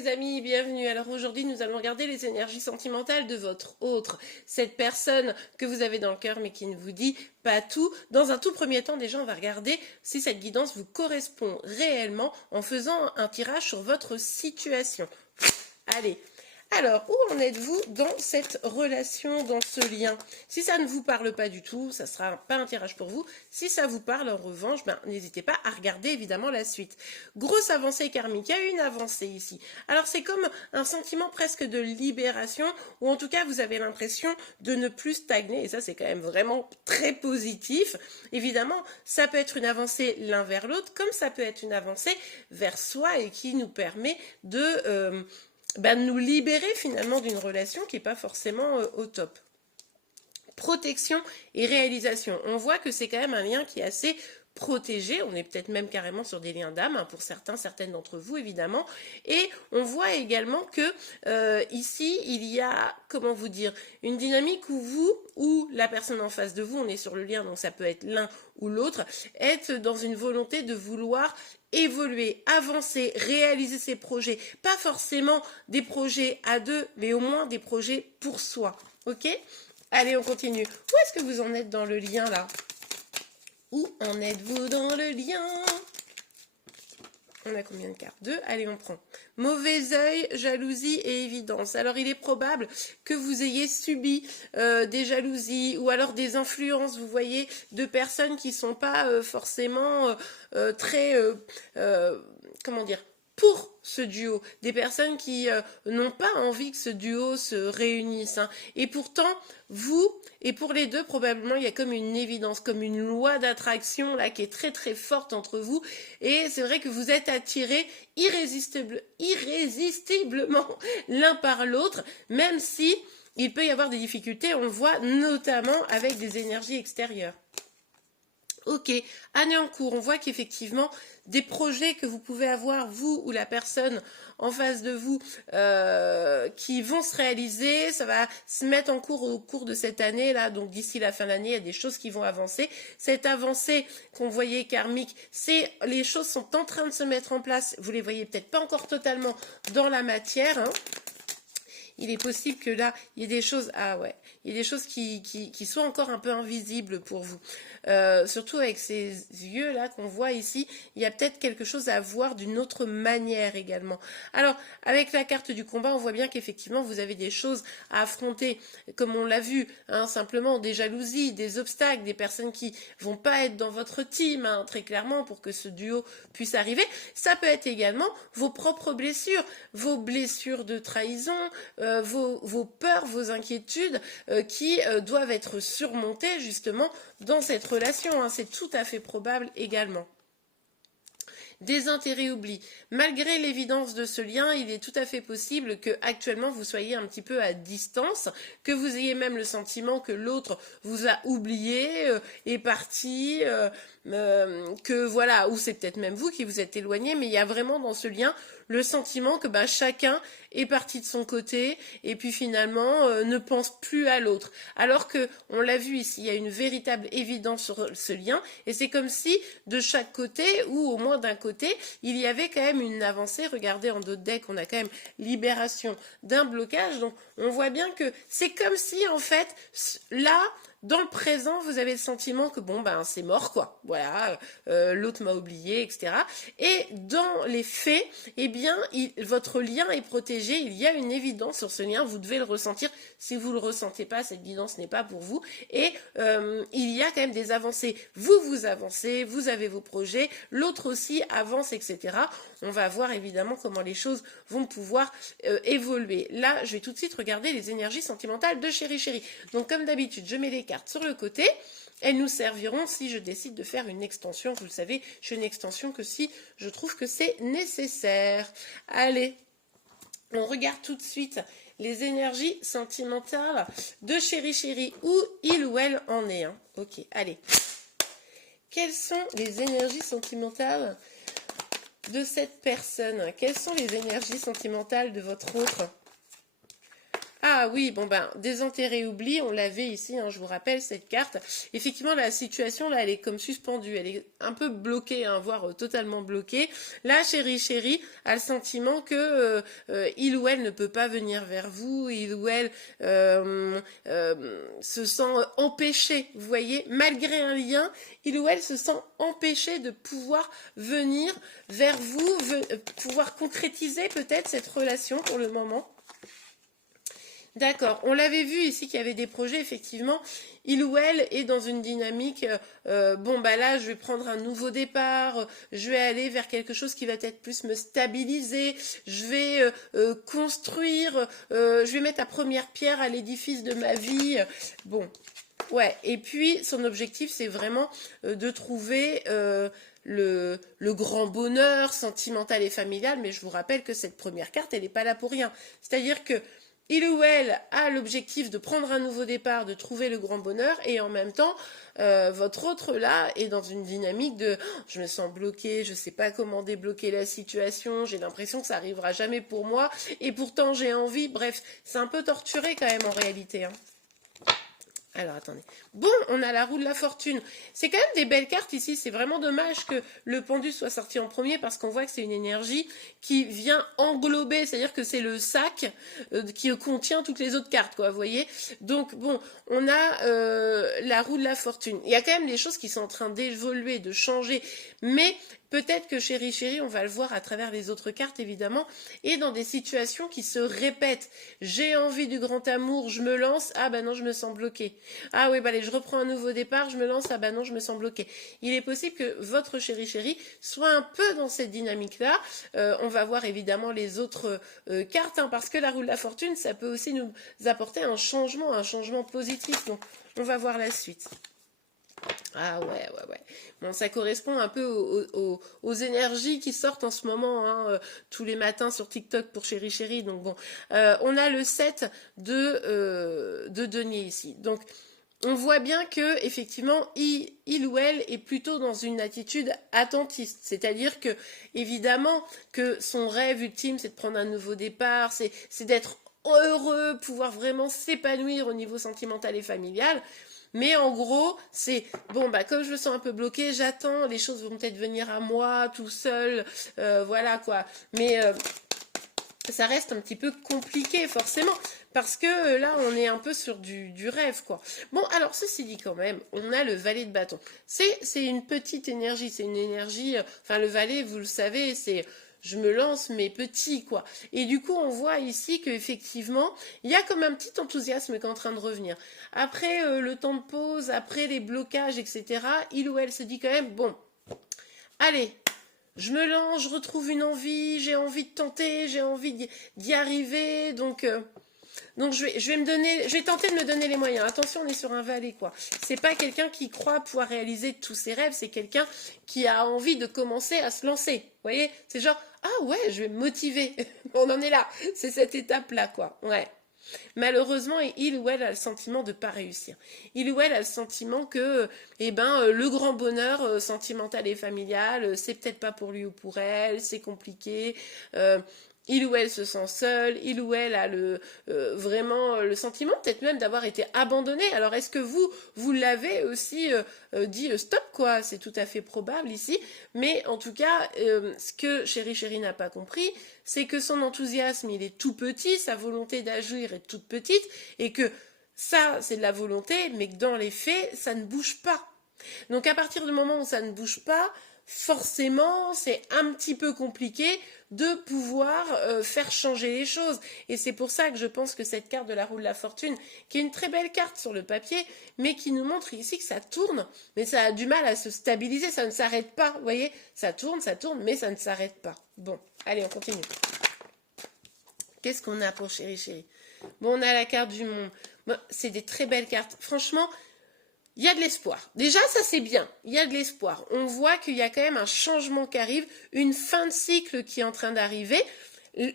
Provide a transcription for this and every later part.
les amis, bienvenue. Alors aujourd'hui nous allons regarder les énergies sentimentales de votre autre, cette personne que vous avez dans le cœur mais qui ne vous dit pas tout. Dans un tout premier temps déjà on va regarder si cette guidance vous correspond réellement en faisant un tirage sur votre situation. Allez. Alors, où en êtes-vous dans cette relation, dans ce lien? Si ça ne vous parle pas du tout, ça ne sera pas un tirage pour vous. Si ça vous parle, en revanche, n'hésitez pas à regarder évidemment la suite. Grosse avancée karmique, il y a une avancée ici. Alors, c'est comme un sentiment presque de libération, ou en tout cas, vous avez l'impression de ne plus stagner, et ça, c'est quand même vraiment très positif. Évidemment, ça peut être une avancée l'un vers l'autre, comme ça peut être une avancée vers soi, et qui nous permet de nous libérer finalement d'une relation qui n'est pas forcément au top. Protection et réalisation. On voit que c'est quand même un lien qui est assez protégé. On est peut-être même carrément sur des liens d'âme, pour certaines d'entre vous évidemment. Et on voit également que ici, il y a, comment vous dire, une dynamique où vous ou la personne en face de vous, on est sur le lien, donc ça peut être l'un ou l'autre, êtes dans une volonté de vouloir évoluer, avancer, réaliser ses projets. Pas forcément des projets à deux, mais au moins des projets pour soi. Ok ? Allez, on continue. Où est-ce que vous en êtes dans le lien là? Où en êtes-vous dans le lien? On a combien de cartes? 2. Allez, on prend. Mauvais œil, jalousie et évidence. Alors, il est probable que vous ayez subi des jalousies ou alors des influences, vous voyez, de personnes qui ne sont pas forcément très, comment dire, pour ce duo. Des personnes qui n'ont pas envie que ce duo se réunisse. Hein. Et pourtant, vous, et pour les deux, probablement, il y a comme une évidence, comme une loi d'attraction là qui est très très forte entre vous. Et c'est vrai que vous êtes attirés irrésistiblement l'un par l'autre, même si il peut y avoir des difficultés, on le voit notamment avec des énergies extérieures. Ok, année en cours, on voit qu'effectivement, des projets que vous pouvez avoir, vous ou la personne en face de vous, qui vont se réaliser, ça va se mettre en cours au cours de cette année-là, donc d'ici la fin de l'année, il y a des choses qui vont avancer. Cette avancée qu'on voyait karmique, c'est les choses sont en train de se mettre en place, vous les voyez peut-être pas encore totalement dans la matière, hein. Il est possible que là, il y ait des choses, il y a des choses qui soient encore un peu invisibles pour vous. Surtout avec ces yeux-là qu'on voit ici, il y a peut-être quelque chose à voir d'une autre manière également. Alors, avec la carte du combat, on voit bien qu'effectivement, vous avez des choses à affronter, comme on l'a vu, hein, simplement des jalousies, des obstacles, des personnes qui vont pas être dans votre team, hein, très clairement, pour que ce duo puisse arriver. Ça peut être également vos propres blessures de trahison, vos peurs, vos inquiétudes qui doivent être surmontées justement dans cette relation. Hein. C'est tout à fait probable également. Désintérêt, oubli. Malgré l'évidence de ce lien, il est tout à fait possible que actuellement vous soyez un petit peu à distance, que vous ayez même le sentiment que l'autre vous a oublié, est parti, que voilà, ou c'est peut-être même vous qui vous êtes éloigné, mais il y a vraiment dans ce lien le sentiment que chacun est parti de son côté et puis finalement ne pense plus à l'autre. Alors que, on l'a vu ici, il y a une véritable évidence sur ce lien et c'est comme si de chaque côté ou au moins d'un côté, il y avait quand même une avancée. Regardez en d'autres decks, on a quand même libération d'un blocage. Donc on voit bien que c'est comme si en fait, là, dans le présent, vous avez le sentiment que c'est mort quoi. Voilà, l'autre m'a oublié, etc. Et dans les faits, eh bien, votre lien est protégé. Il y a une évidence sur ce lien. Vous devez le ressentir. Si vous le ressentez pas, cette guidance n'est pas pour vous. Et il y a quand même des avancées. Vous avancez, vous avez vos projets. L'autre aussi avance, etc. On va voir évidemment comment les choses vont pouvoir évoluer. Là, je vais tout de suite regarder les énergies sentimentales de Chéri Chéri. Donc, comme d'habitude, je mets les cartes sur le côté. Elles nous serviront si je décide de faire une extension. Vous le savez, je fais une extension que si je trouve que c'est nécessaire. Allez, on regarde tout de suite les énergies sentimentales de Chéri Chéri, où il ou elle en est. Hein. Ok, allez. Quelles sont les énergies sentimentales de cette personne? Quelles sont les énergies sentimentales de votre autre? Ah oui, bon ben, désenterré oubli, on l'avait ici, hein, je vous rappelle cette carte. Effectivement, la situation là, elle est comme suspendue, elle est un peu bloquée, hein, voire totalement bloquée. Là, chérie a le sentiment que il ou elle ne peut pas venir vers vous, il ou elle se sent empêché, vous voyez, malgré un lien, il ou elle se sent empêché de pouvoir venir vers vous, pouvoir concrétiser peut-être cette relation pour le moment. D'accord, on l'avait vu ici qu'il y avait des projets, effectivement, il ou elle est dans une dynamique, bon bah là je vais prendre un nouveau départ, je vais aller vers quelque chose qui va peut-être plus me stabiliser, je vais construire, je vais mettre la première pierre à l'édifice de ma vie, bon, ouais, et puis son objectif c'est vraiment de trouver le grand bonheur sentimental et familial, mais je vous rappelle que cette première carte elle n'est pas là pour rien, c'est-à-dire que il ou elle a l'objectif de prendre un nouveau départ, de trouver le grand bonheur, et en même temps, votre autre là est dans une dynamique de je me sens bloquée, je ne sais pas comment débloquer la situation, j'ai l'impression que ça arrivera jamais pour moi, et pourtant j'ai envie, bref, c'est un peu torturé quand même en réalité, hein. Alors, attendez. Bon, on a la roue de la fortune. C'est quand même des belles cartes ici. C'est vraiment dommage que le pendu soit sorti en premier parce qu'on voit que c'est une énergie qui vient englober, c'est-à-dire que c'est le sac qui contient toutes les autres cartes, quoi, vous voyez. Donc, bon, on a la roue de la fortune. Il y a quand même des choses qui sont en train d'évoluer, de changer, mais peut-être que chérie, on va le voir à travers les autres cartes, évidemment, et dans des situations qui se répètent. J'ai envie du grand amour, je me lance, ah bah non, je me sens bloquée. Ah oui, bah allez, je reprends un nouveau départ, je me lance, ah bah non, je me sens bloquée. Il est possible que votre chérie soit un peu dans cette dynamique-là. On va voir évidemment les autres cartes, hein, parce que la roue de la fortune, ça peut aussi nous apporter un changement positif. Donc, on va voir la suite. Ah ouais. Bon, ça correspond un peu aux énergies qui sortent en ce moment, hein, tous les matins sur TikTok pour chérie. Donc bon, on a le 7 de denier ici. Donc on voit bien que effectivement il ou elle est plutôt dans une attitude attentiste, c'est-à-dire que évidemment que son rêve ultime c'est de prendre un nouveau départ, c'est d'être heureux, pouvoir vraiment s'épanouir au niveau sentimental et familial. Mais en gros, c'est bon, bah comme je me sens un peu bloquée, j'attends, les choses vont peut-être venir à moi tout seul, voilà quoi. Mais ça reste un petit peu compliqué forcément, parce que là on est un peu sur du rêve quoi. Bon alors ceci dit quand même, on a le valet de bâton. C'est une petite énergie, c'est une énergie, enfin le valet vous le savez, c'est je me lance mais petit quoi. Et du coup on voit ici qu'effectivement il y a comme un petit enthousiasme qui est en train de revenir. Après le temps de pause, après les blocages etc, il ou elle se dit quand même bon, allez, je me lance, je retrouve une envie, j'ai envie de tenter, j'ai envie d'y arriver, donc je vais tenter de me donner les moyens. Attention, on est sur un valet, quoi. C'est pas quelqu'un qui croit pouvoir réaliser tous ses rêves, c'est quelqu'un qui a envie de commencer à se lancer. Vous voyez, c'est genre, ah ouais, je vais me motiver. On en est là, c'est cette étape-là, quoi. Ouais. Malheureusement, il ou elle a le sentiment de ne pas réussir. Il ou elle a le sentiment que le grand bonheur sentimental et familial, c'est peut-être pas pour lui ou pour elle, c'est compliqué. Il ou elle se sent seul, il ou elle a vraiment le sentiment peut-être même d'avoir été abandonné. Alors est-ce que vous l'avez aussi dit stop quoi, c'est tout à fait probable ici, mais en tout cas ce que chérie n'a pas compris, c'est que son enthousiasme il est tout petit, sa volonté d'agir est toute petite, et que ça c'est de la volonté, mais que dans les faits ça ne bouge pas. Donc à partir du moment où ça ne bouge pas, forcément, c'est un petit peu compliqué de pouvoir faire changer les choses. Et c'est pour ça que je pense que cette carte de la roue de la fortune, qui est une très belle carte sur le papier, mais qui nous montre ici que ça tourne, mais ça a du mal à se stabiliser, ça ne s'arrête pas. Vous voyez, ça tourne, mais ça ne s'arrête pas. Bon, allez, on continue. Qu'est-ce qu'on a pour chérie? Bon, on a la carte du monde. Bon, c'est des très belles cartes. Franchement, il y a de l'espoir. Déjà, ça c'est bien. Il y a de l'espoir. On voit qu'il y a quand même un changement qui arrive, une fin de cycle qui est en train d'arriver.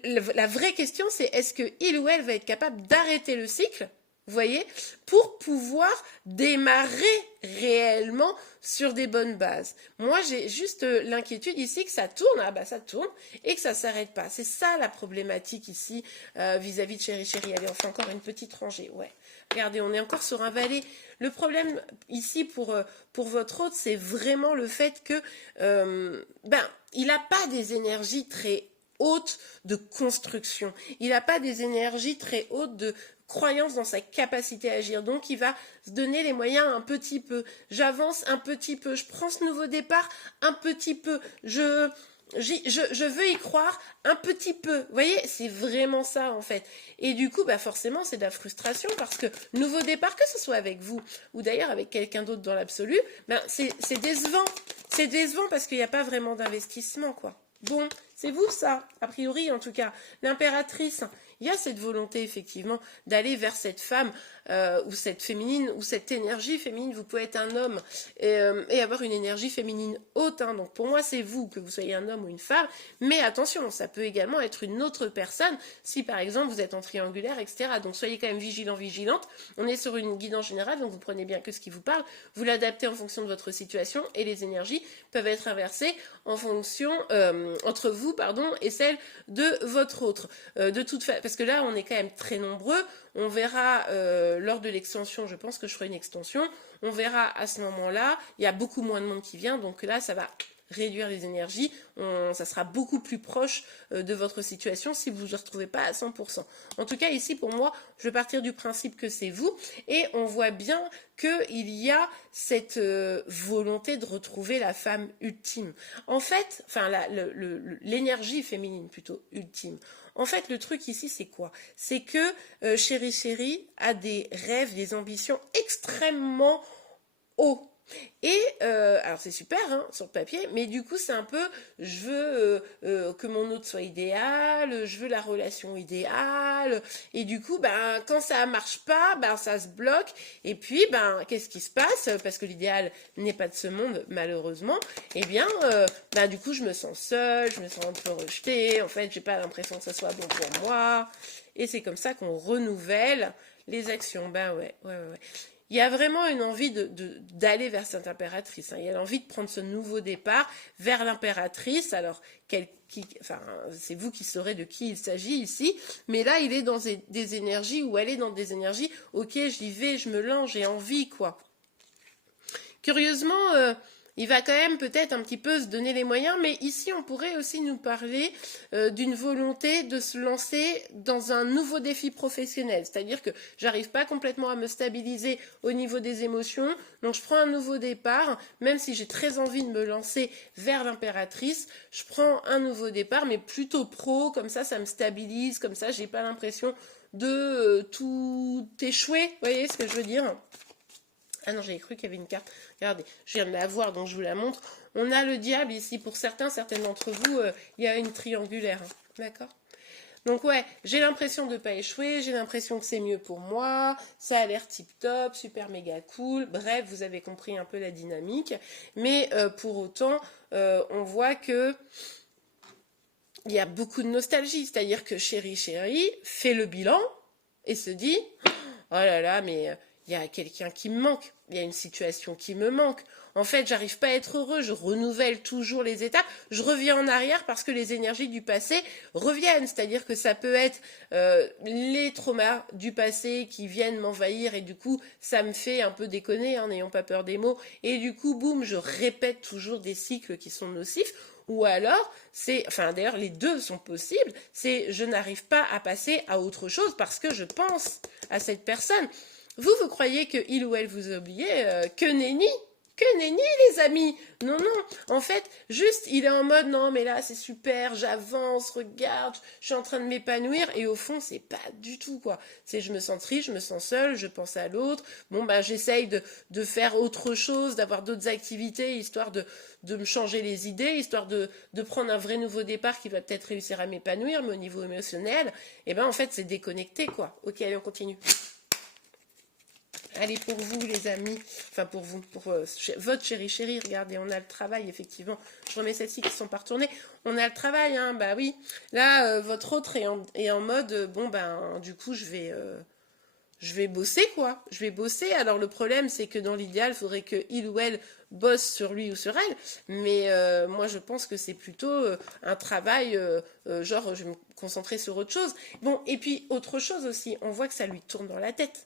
La vraie question, c'est est-ce que il ou elle va être capable d'arrêter le cycle Vous voyez, pour pouvoir démarrer réellement sur des bonnes bases. Moi, j'ai juste l'inquiétude ici que ça tourne, ah bah ça tourne, et que ça s'arrête pas. C'est ça la problématique ici vis-à-vis de Chéri Chéri. Allez, on fait encore une petite rangée, ouais. Regardez, on est encore sur un valet. Le problème ici pour votre hôte, c'est vraiment le fait que il n'a pas des énergies très hautes de construction. Il n'a pas des énergies très hautes de croyance dans sa capacité à agir. Donc, il va se donner les moyens un petit peu. J'avance un petit peu. Je prends ce nouveau départ un petit peu. Je veux y croire un petit peu. Vous voyez, c'est vraiment ça en fait. Et du coup, forcément, c'est de la frustration parce que nouveau départ, que ce soit avec vous ou d'ailleurs avec quelqu'un d'autre dans l'absolu, c'est décevant. C'est décevant parce qu'il n'y a pas vraiment d'investissement, quoi. Bon, c'est vous ça, a priori en tout cas. L'impératrice, il y a cette volonté effectivement d'aller vers cette femme ou cette féminine ou cette énergie féminine. Vous pouvez être un homme et avoir une énergie féminine haute. Hein. Donc pour moi c'est vous, que vous soyez un homme ou une femme. Mais attention, ça peut également être une autre personne si par exemple vous êtes en triangulaire, etc. Donc soyez quand même vigilant, vigilante. On est sur une guidance générale, donc vous prenez bien que ce qui vous parle. Vous l'adaptez en fonction de votre situation et les énergies peuvent être inversées en fonction entre vous et celle de votre autre. De toute façon, parce que là on est quand même très nombreux. On verra lors de l'extension, je pense que je ferai une extension, on verra à ce moment-là, il y a beaucoup moins de monde qui vient, donc là ça va réduire les énergies, ça sera beaucoup plus proche de votre situation si vous ne vous retrouvez pas à 100%. En tout cas ici pour moi, je vais partir du principe que c'est vous et on voit bien qu'il y a cette volonté de retrouver la femme ultime. En fait, enfin l'énergie féminine plutôt ultime. En fait, le truc ici, c'est quoi? C'est que Chéri Chéri a des rêves, des ambitions extrêmement hauts. Et alors c'est super hein, sur le papier, mais du coup c'est un peu, je veux que mon autre soit idéal, je veux la relation idéale, et du coup quand ça marche pas, ça se bloque, et puis qu'est-ce qui se passe? Parce que l'idéal n'est pas de ce monde malheureusement, et bien du coup je me sens seule, je me sens un peu rejetée, en fait j'ai pas l'impression que ça soit bon pour moi, et c'est comme ça qu'on renouvelle les actions. Ouais. Il y a vraiment une envie d'aller vers cette impératrice. Hein. Il y a l'envie de prendre ce nouveau départ vers l'impératrice. Alors, c'est vous qui saurez de qui il s'agit ici. Mais là, il est dans des énergies, ou elle est dans des énergies. Ok, j'y vais, je me lance, j'ai envie, quoi. Curieusement, il va quand même peut-être un petit peu se donner les moyens, mais ici on pourrait aussi nous parler d'une volonté de se lancer dans un nouveau défi professionnel, c'est-à-dire que j'arrive pas complètement à me stabiliser au niveau des émotions, donc je prends un nouveau départ, même si j'ai très envie de me lancer vers l'impératrice, je prends un nouveau départ, mais plutôt pro, comme ça me stabilise, comme ça j'ai pas l'impression de tout échouer, vous voyez ce que je veux dire? Ah non, j'avais cru qu'il y avait une carte. Regardez, je viens de la voir, donc je vous la montre. On a le diable ici. Pour certaines d'entre vous, il y a une triangulaire. Hein. D'accord? Donc ouais, j'ai l'impression de ne pas échouer. J'ai l'impression que c'est mieux pour moi. Ça a l'air tip-top, super méga cool. Bref, vous avez compris un peu la dynamique. Mais pour autant, on voit que il y a beaucoup de nostalgie. C'est-à-dire que Chéri Chéri fait le bilan et se dit « Oh là là, mais... il y a quelqu'un qui me manque, il y a une situation qui me manque. En fait, j'arrive pas à être heureux, je renouvelle toujours les étapes, je reviens en arrière parce que les énergies du passé reviennent. C'est-à-dire que ça peut être les traumas du passé qui viennent m'envahir et du coup, ça me fait un peu déconner, hein, n'ayons pas peur des mots. Et du coup, boum, je répète toujours des cycles qui sont nocifs. Ou alors, d'ailleurs, les deux sont possibles, c'est je n'arrive pas à passer à autre chose parce que je pense à cette personne. Vous croyez que il ou elle vous a oublié, que nenni, les amis. Non, en fait, juste, il est en mode, non, mais là, c'est super, j'avance, regarde, je suis en train de m'épanouir, et au fond, c'est pas du tout, quoi. C'est, je me sens triste, je me sens seule, je pense à l'autre, j'essaye de faire autre chose, d'avoir d'autres activités, histoire de me changer les idées, histoire de prendre un vrai nouveau départ qui va peut-être réussir à m'épanouir, mais au niveau émotionnel, en fait, c'est déconnecté, quoi. Ok, allez, on continue. Allez, pour vous, les amis, enfin pour vous, pour votre chéri, regardez, on a le travail, effectivement. Je remets celles-ci qui ne sont pas retournées. On a le travail, hein, oui. Là, votre autre est en mode, du coup, je je vais bosser, quoi. Je vais bosser. Alors, le problème, c'est que dans l'idéal, il faudrait que il ou elle bosse sur lui ou sur elle. Mais moi, je pense que c'est plutôt un travail, genre, je vais me concentrer sur autre chose. Bon, et puis, autre chose aussi, on voit que ça lui tourne dans la tête.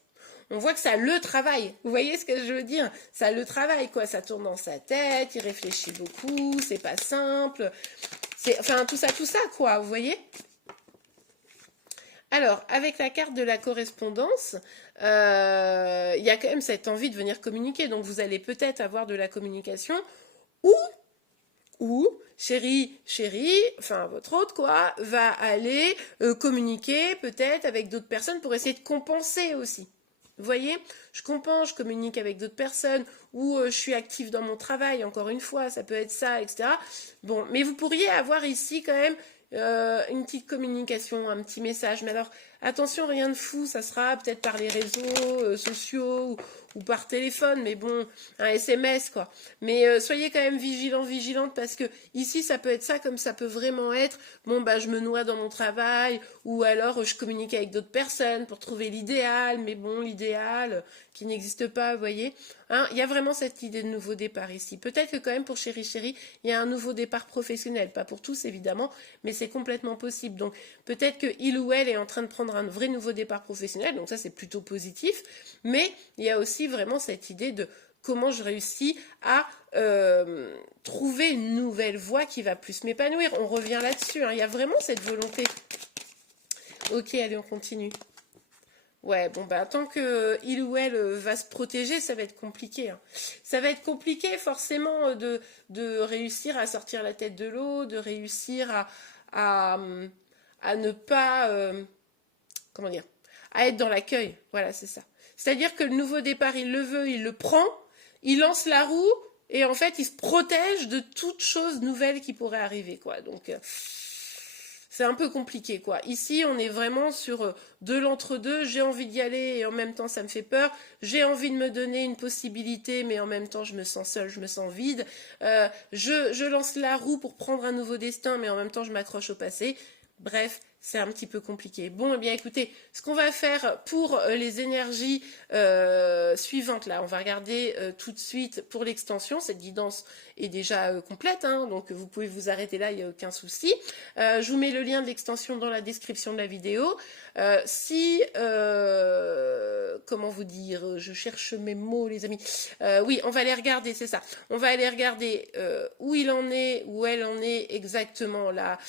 On voit que ça le travaille. Vous voyez ce que je veux dire? Ça le travaille, quoi. Ça tourne dans sa tête, il réfléchit beaucoup, c'est pas simple. Enfin, tout ça, quoi. Vous voyez? Alors, avec la carte de la correspondance, il y a quand même cette envie de venir communiquer. Donc, vous allez peut-être avoir de la communication ou chérie, enfin votre hôte quoi, va aller communiquer peut-être avec d'autres personnes pour essayer de compenser aussi. Vous voyez, je compense, je communique avec d'autres personnes, ou je suis active dans mon travail, encore une fois, ça peut être ça, etc. Bon, mais vous pourriez avoir ici quand même une petite communication, un petit message. Mais alors, attention, rien de fou, ça sera peut-être par les réseaux sociaux ou par téléphone, mais bon, un SMS, quoi. Mais soyez quand même vigilante, parce que ici, ça peut être ça, comme ça peut vraiment être, bon, bah, je me noie dans mon travail, ou alors je communique avec d'autres personnes pour trouver l'idéal, mais bon, l'idéal qui n'existe pas, vous voyez. Hein, il y a vraiment cette idée de nouveau départ ici. Peut-être que quand même pour chéri, il y a un nouveau départ professionnel, pas pour tous évidemment, mais c'est complètement possible. Donc peut-être que il ou elle est en train de prendre un vrai nouveau départ professionnel, donc ça c'est plutôt positif, mais il y a aussi vraiment cette idée de comment je réussis à trouver une nouvelle voie qui va plus m'épanouir. On revient là-dessus, hein. Il y a vraiment cette volonté. Ok, allez, on continue. Ouais, bon, bah, tant que il ou elle va se protéger, ça va être compliqué, hein. Ça va être compliqué, forcément, de réussir à sortir la tête de l'eau, de réussir à, à ne pas, comment dire, à être dans l'accueil. Voilà, c'est ça. C'est-à-dire que le nouveau départ, il le veut, il le prend, il lance la roue, et en fait, il se protège de toute chose nouvelle qui pourrait arriver, quoi. Donc, c'est un peu compliqué, quoi. Ici, on est vraiment sur de l'entre-deux. J'ai envie d'y aller et en même temps, ça me fait peur. J'ai envie de me donner une possibilité, mais en même temps, je me sens seule, je me sens vide. Je lance la roue pour prendre un nouveau destin, mais en même temps, je m'accroche au passé. Bref, c'est un petit peu compliqué. Bon, eh bien, écoutez, ce qu'on va faire pour les énergies suivantes, là, on va regarder tout de suite pour l'extension. Cette guidance est déjà complète, hein, donc vous pouvez vous arrêter là, il n'y a aucun souci. Je vous mets le lien de l'extension dans la description de la vidéo. Comment vous dire, je cherche mes mots, les amis. Oui, on va aller regarder, c'est ça. On va aller regarder où il en est, où elle en est exactement là,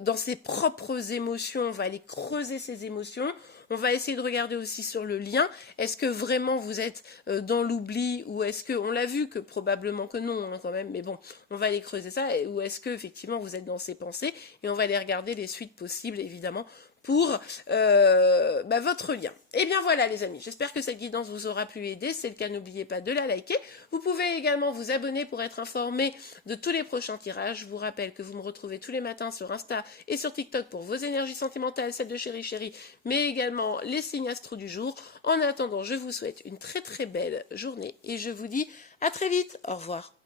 dans ses propres émotions. On va aller creuser ses émotions. On va essayer de regarder aussi sur le lien. Est-ce que vraiment vous êtes dans l'oubli, ou est-ce que, on l'a vu que probablement que non, hein, quand même, mais bon, on va aller creuser ça, ou est-ce que effectivement vous êtes dans ces pensées, et on va aller regarder les suites possibles, évidemment, pour votre lien. Et bien voilà les amis, j'espère que cette guidance vous aura pu aider. Si c'est le cas, n'oubliez pas de la liker. Vous pouvez également vous abonner pour être informé de tous les prochains tirages. Je vous rappelle que vous me retrouvez tous les matins sur Insta et sur TikTok pour vos énergies sentimentales, celles de chéri, mais également les signes astro du jour. En attendant, je vous souhaite une très très belle journée et je vous dis à très vite. Au revoir.